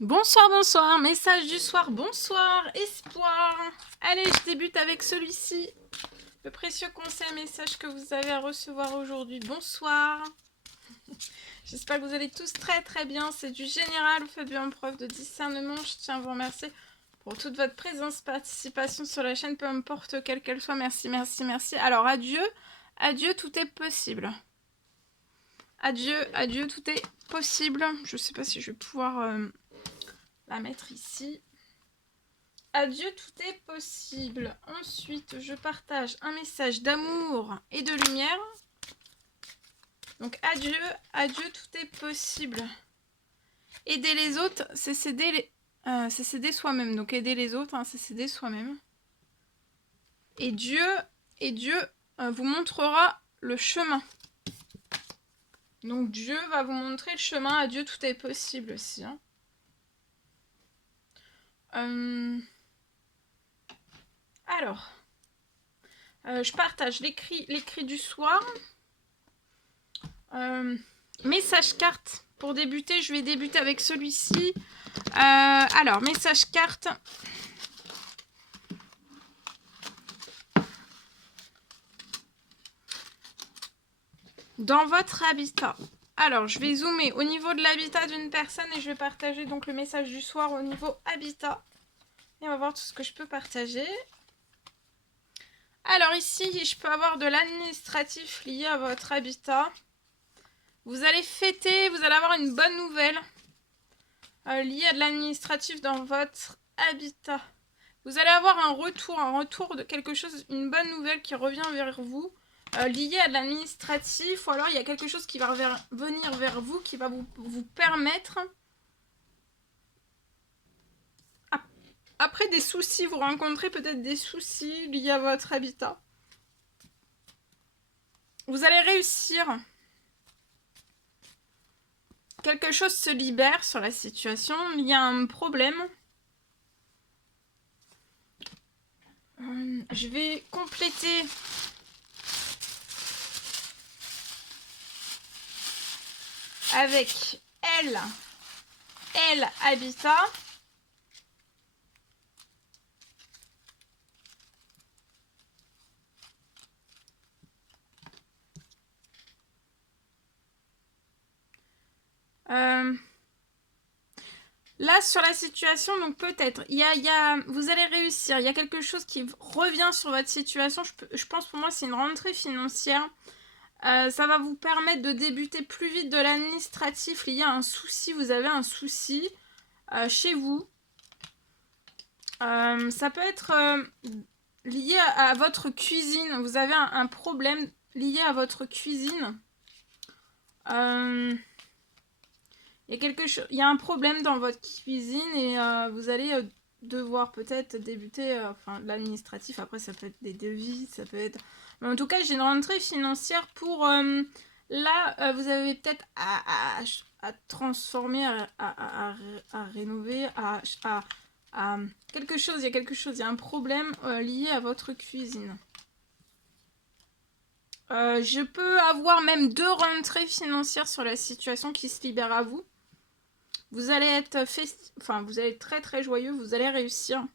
Bonsoir, bonsoir, message du soir, bonsoir, espoir. Allez, je débute avec celui-ci. Le précieux conseil, message que vous avez à recevoir aujourd'hui. Bonsoir. J'espère que vous allez tous très très bien. C'est du général, vous faites bien preuve de discernement. Je tiens à vous remercier pour toute votre présence, participation sur la chaîne, peu importe quelle qu'elle soit. Merci, merci, merci. Alors, adieu, adieu, tout est possible. Adieu, adieu, tout est possible. Je sais pas si je vais pouvoir la mettre ici. Adieu, tout est possible. Ensuite, je partage un message d'amour et de lumière. Donc, adieu, adieu, tout est possible. Aider les autres, c'est s'aider soi-même. Donc, aider les autres, hein, c'est s'aider soi-même. Et Dieu vous montrera le chemin. Donc, Dieu va vous montrer le chemin. Adieu, tout est possible aussi. Hein. Alors, je partage l'écrit du soir. Message carte. Pour débuter, je vais débuter avec celui-ci. Alors, message carte. Dans votre habitat. Alors, je vais zoomer au niveau de l'habitat d'une personne et je vais partager donc le message du soir au niveau habitat. Et on va voir tout ce que je peux partager. Alors ici, je peux avoir de l'administratif lié à votre habitat. Vous allez fêter, vous allez avoir une bonne nouvelle liée à de l'administratif dans votre habitat. Vous allez avoir un retour de quelque chose, une bonne nouvelle qui revient vers vous, liée à de l'administratif, ou alors il y a quelque chose qui va venir vers vous, qui va vous permettre, après des soucis, vous rencontrez peut-être des soucis liés à votre habitat. Vous allez réussir. Quelque chose se libère sur la situation, il y a un problème. Je vais compléter avec elle habitat. Là, sur la situation, donc peut-être, vous allez réussir. Il y a quelque chose qui revient sur votre situation. Je pense pour moi, c'est une rentrée financière. Ça va vous permettre de débuter plus vite de l'administratif lié à un souci. Vous avez un souci chez vous. Ça peut être lié à votre cuisine. Vous avez un problème lié à votre cuisine. Il y a un problème dans votre cuisine et vous allez devoir peut-être débuter l'administratif. Après, ça peut être des devis, ça peut être... Mais en tout cas, j'ai une rentrée financière pour... là, vous avez peut-être à transformer, à rénover, à quelque chose. Il y a quelque chose, il y a un problème lié à votre cuisine. Je peux avoir même 2 rentrées financières sur la situation qui se libèrent à vous. Vous allez être vous allez être très très joyeux, vous allez réussir.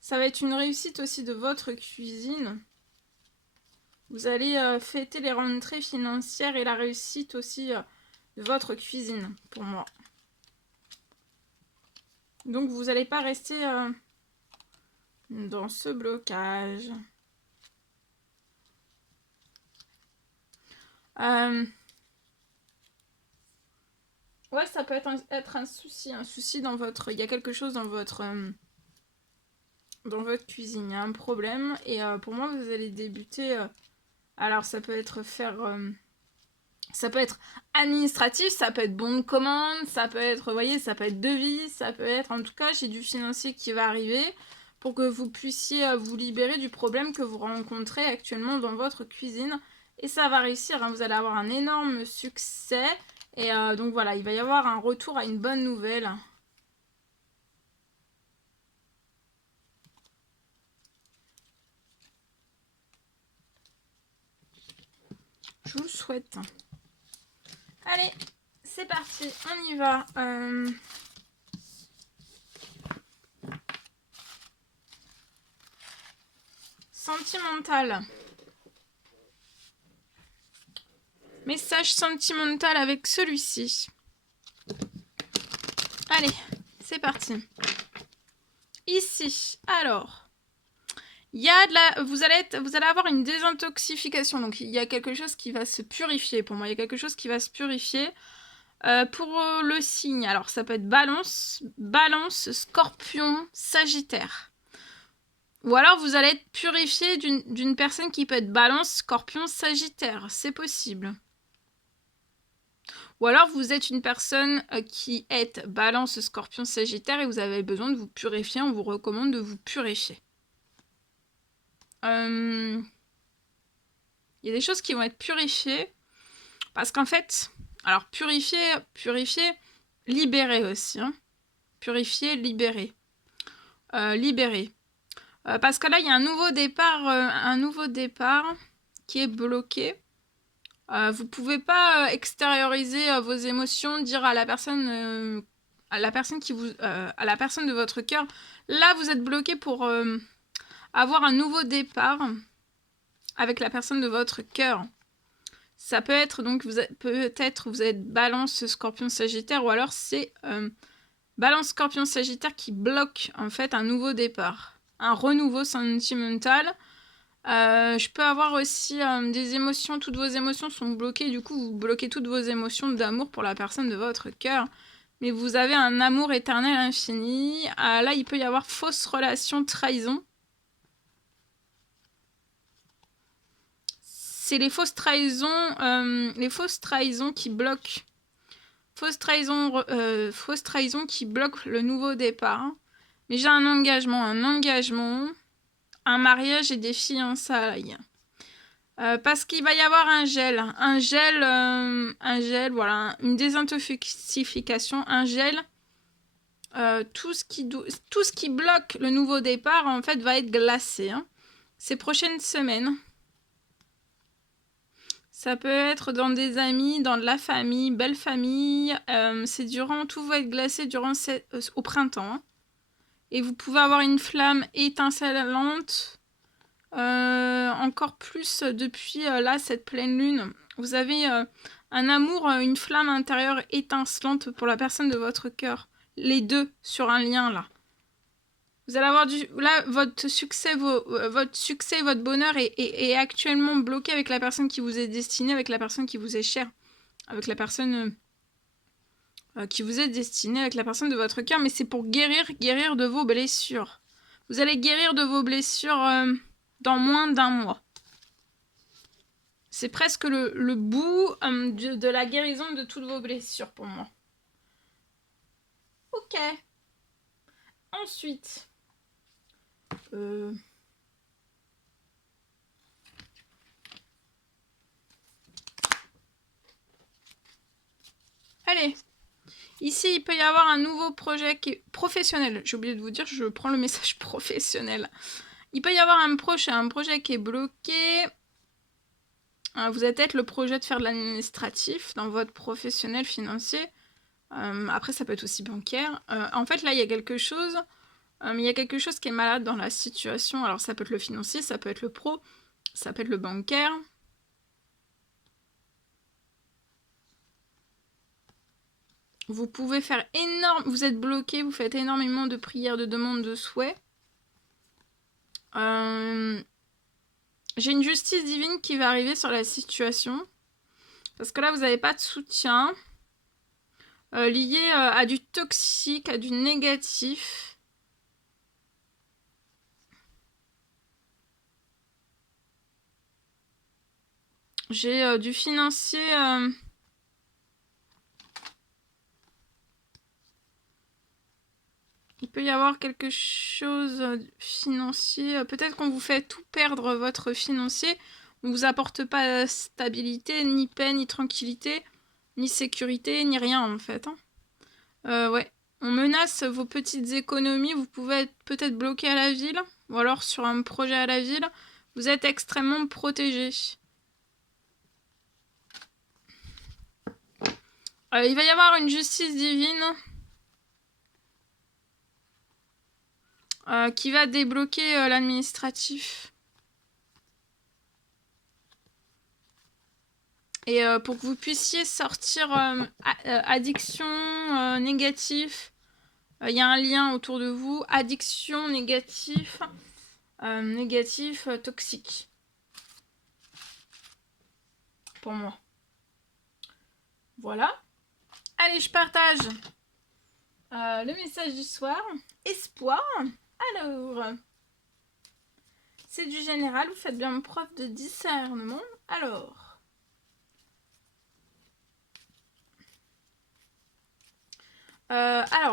Ça va être une réussite aussi de votre cuisine. Vous allez fêter les rentrées financières et la réussite aussi de votre cuisine, pour moi. Donc vous n'allez pas rester dans ce blocage. Ouais, ça peut être un souci dans votre... Il y a quelque chose dans votre cuisine, il y a un problème. Et pour moi, vous allez débuter... alors, ça peut être ça peut être administratif, ça peut être bon de commande, ça peut être, vous voyez, ça peut être devis, ça peut être... En tout cas, j'ai du financier qui va arriver pour que vous puissiez vous libérer du problème que vous rencontrez actuellement dans votre cuisine. Et ça va réussir, hein, vous allez avoir un énorme succès. Et donc voilà, il va y avoir un retour à une bonne nouvelle. Je vous le souhaite. Allez, c'est parti, on y va. sentimental. Message sentimental avec celui-ci. Allez, c'est parti. Ici, alors, il y a de la, vous allez avoir une désintoxification. Donc, il y a quelque chose qui va se purifier. Pour moi, il y a quelque chose qui va se purifier. Pour le signe, alors ça peut être Balance, Scorpion, Sagittaire. Ou alors vous allez être purifié d'une personne qui peut être Balance, Scorpion, Sagittaire. C'est possible. Ou alors vous êtes une personne qui est Balance, Scorpion, Sagittaire et vous avez besoin de vous purifier. On vous recommande de vous purifier. Il y a des choses qui vont être purifiées. Parce qu'en fait, alors purifier, libérer aussi. Hein. Purifier, libérer. Libérer. Parce que là, il y a un nouveau départ qui est bloqué. Vous ne pouvez pas extérioriser vos émotions, dire à la personne, à la personne de votre cœur, là, vous êtes bloqué pour avoir un nouveau départ avec la personne de votre cœur. Ça peut être, donc, vous êtes Balance, Scorpion, Sagittaire, ou alors c'est Balance, Scorpion, Sagittaire qui bloque, en fait, un nouveau départ. Un renouveau sentimental. Je peux avoir aussi des émotions, toutes vos émotions sont bloquées, du coup vous bloquez toutes vos émotions d'amour pour la personne de votre cœur. Mais vous avez un amour éternel infini. Là, il peut y avoir fausse relation, trahison. C'est les fausses trahisons qui bloquent. Fausse trahison qui bloque le nouveau départ. Mais j'ai un engagement, un mariage et des fiançailles. Parce qu'il va y avoir un gel, voilà, une désintoxification, un gel. Tout ce qui bloque le nouveau départ, en fait, va être glacé. Hein. Ces prochaines semaines. Ça peut être dans des amis, dans de la famille, belle famille. Tout va être glacé au printemps. Hein. Et vous pouvez avoir une flamme étincelante. Encore plus depuis là, cette pleine lune. Vous avez un amour, une flamme intérieure étincelante pour la personne de votre cœur. Les deux sur un lien là. Vous allez avoir votre succès, votre bonheur est actuellement bloqué avec la personne qui vous est destinée, avec la personne qui vous est chère, avec la personne qui vous est destinée, avec la personne de votre cœur. Mais c'est pour guérir de vos blessures. Vous allez guérir de vos blessures dans moins d'un mois. C'est presque le bout de la guérison de toutes vos blessures pour moi. Ok. Ensuite. Allez. Ici, il peut y avoir un nouveau projet qui est professionnel. J'ai oublié de vous dire, je prends le message professionnel. Il peut y avoir un projet qui est bloqué. Vous avez peut-être le projet de faire de l'administratif dans votre professionnel financier. Après, ça peut être aussi bancaire. En fait, là, il y a quelque chose. Il y a quelque chose qui est malade dans la situation. Alors, ça peut être le financier, ça peut être le pro, ça peut être le bancaire. Vous pouvez faire vous êtes bloqué, vous faites énormément de prières, de demandes, de souhaits. J'ai une justice divine qui va arriver sur la situation. Parce que là, vous n'avez pas de soutien. Lié à du toxique, à du négatif. J'ai du financier. Il peut y avoir quelque chose de financier. Peut-être qu'on vous fait tout perdre votre financier. On ne vous apporte pas stabilité, ni paix, ni tranquillité, ni sécurité, ni rien en fait. Hein. Ouais. On menace vos petites économies. Vous pouvez être peut-être bloqué à la ville. Ou alors sur un projet à la ville. Vous êtes extrêmement protégé. Il va y avoir une justice divine. Qui va débloquer l'administratif. Et pour que vous puissiez sortir addiction, négatif, il y a un lien autour de vous, addiction, négatif, toxique. Pour moi. Voilà. Allez, je partage le message du soir. Espoir. Alors, c'est du général, vous faites bien preuve de discernement. Alors,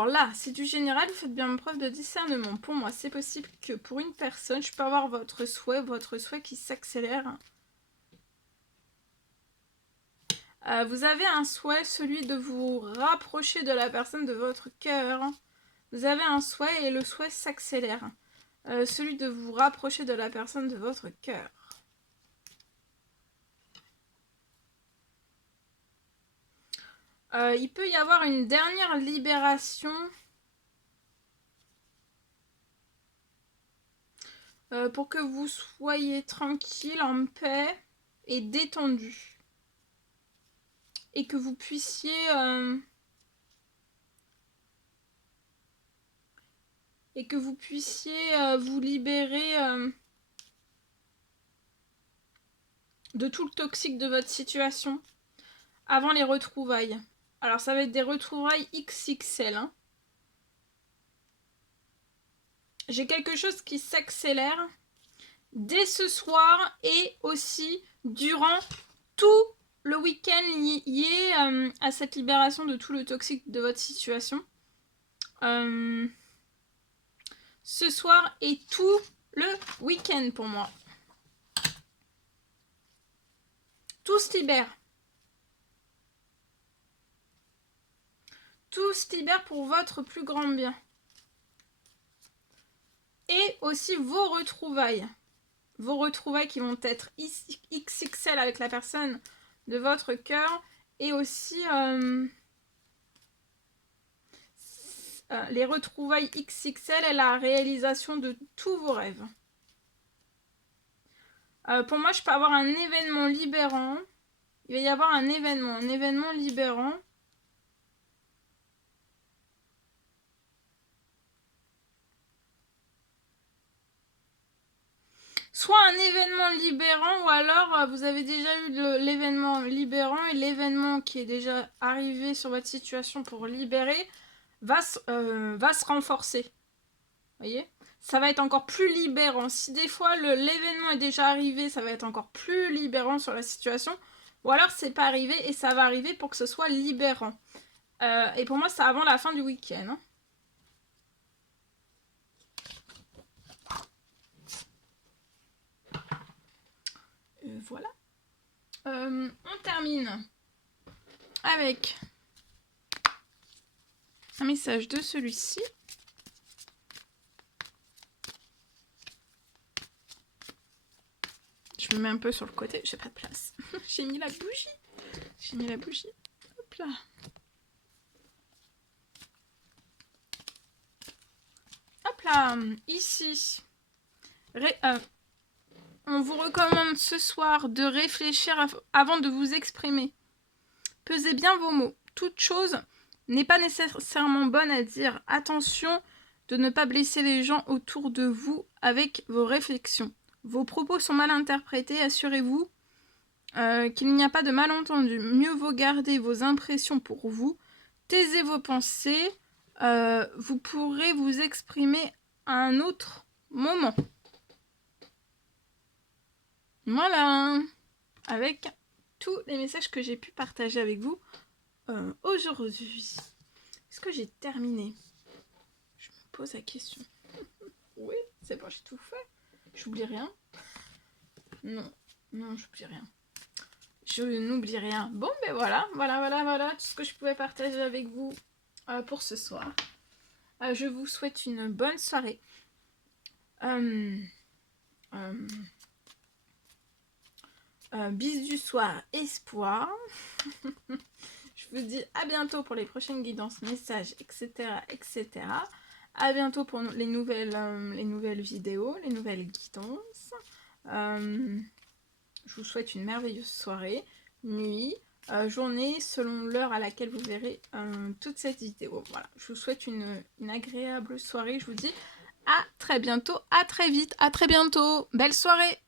là, c'est du général, vous faites bien preuve de discernement. Pour moi, c'est possible que pour une personne, je peux avoir votre souhait qui s'accélère. Vous avez un souhait, celui de vous rapprocher de la personne de votre cœur. Vous avez un souhait et le souhait s'accélère. Celui de vous rapprocher de la personne de votre cœur. Il peut y avoir une dernière libération pour que vous soyez tranquille, en paix et détendu. Et que vous puissiez vous libérer de tout le toxique de votre situation avant les retrouvailles. Alors ça va être des retrouvailles XXL. Hein. J'ai quelque chose qui s'accélère dès ce soir et aussi durant tout le week-end lié à cette libération de tout le toxique de votre situation. Ce soir et tout le week-end pour moi. Tout se libère. Tout se libère pour votre plus grand bien. Et aussi vos retrouvailles. Vos retrouvailles qui vont être XXL avec la personne de votre cœur. Et aussi les retrouvailles XXL et la réalisation de tous vos rêves. Pour moi, je peux avoir un événement libérant. Il va y avoir un événement libérant. Soit un événement libérant, ou alors vous avez déjà eu l'événement libérant et l'événement qui est déjà arrivé sur votre situation pour libérer va se renforcer. Vous voyez ? Ça va être encore plus libérant. Si des fois l'événement est déjà arrivé, ça va être encore plus libérant sur la situation. Ou alors c'est pas arrivé et ça va arriver pour que ce soit libérant. Et pour moi, c'est avant la fin du week-end. Hein. Voilà. On termine avec un message de celui-ci. Je me mets un peu sur le côté, j'ai pas de place. J'ai mis la bougie. Hop là. Hop là, ici. On vous recommande ce soir de réfléchir avant de vous exprimer. Pesez bien vos mots. Toute chose n'est pas nécessairement bonne à dire. Attention de ne pas blesser les gens autour de vous avec vos réflexions. Vos propos sont mal interprétés, assurez-vous qu'il n'y a pas de malentendu. Mieux vaut garder vos impressions pour vous. Taisez vos pensées. Vous pourrez vous exprimer à un autre moment. Voilà. Avec tous les messages que j'ai pu partager avec vous aujourd'hui. Est-ce que j'ai terminé? Je me pose la question. Oui, c'est bon, j'ai tout fait. J'oublie rien. Non, j'oublie rien. Je n'oublie rien. Bon, ben voilà. Tout ce que je pouvais partager avec vous pour ce soir. Je vous souhaite une bonne soirée. Bis du soir, espoir. Je vous dis à bientôt pour les prochaines guidances, messages, etc. À bientôt pour les nouvelles vidéos, les nouvelles guidances. Je vous souhaite une merveilleuse soirée. nuit, journée, selon l'heure à laquelle vous verrez toute cette vidéo. Voilà, je vous souhaite une agréable soirée. Je vous dis à très bientôt, à très vite, à très bientôt. Belle soirée!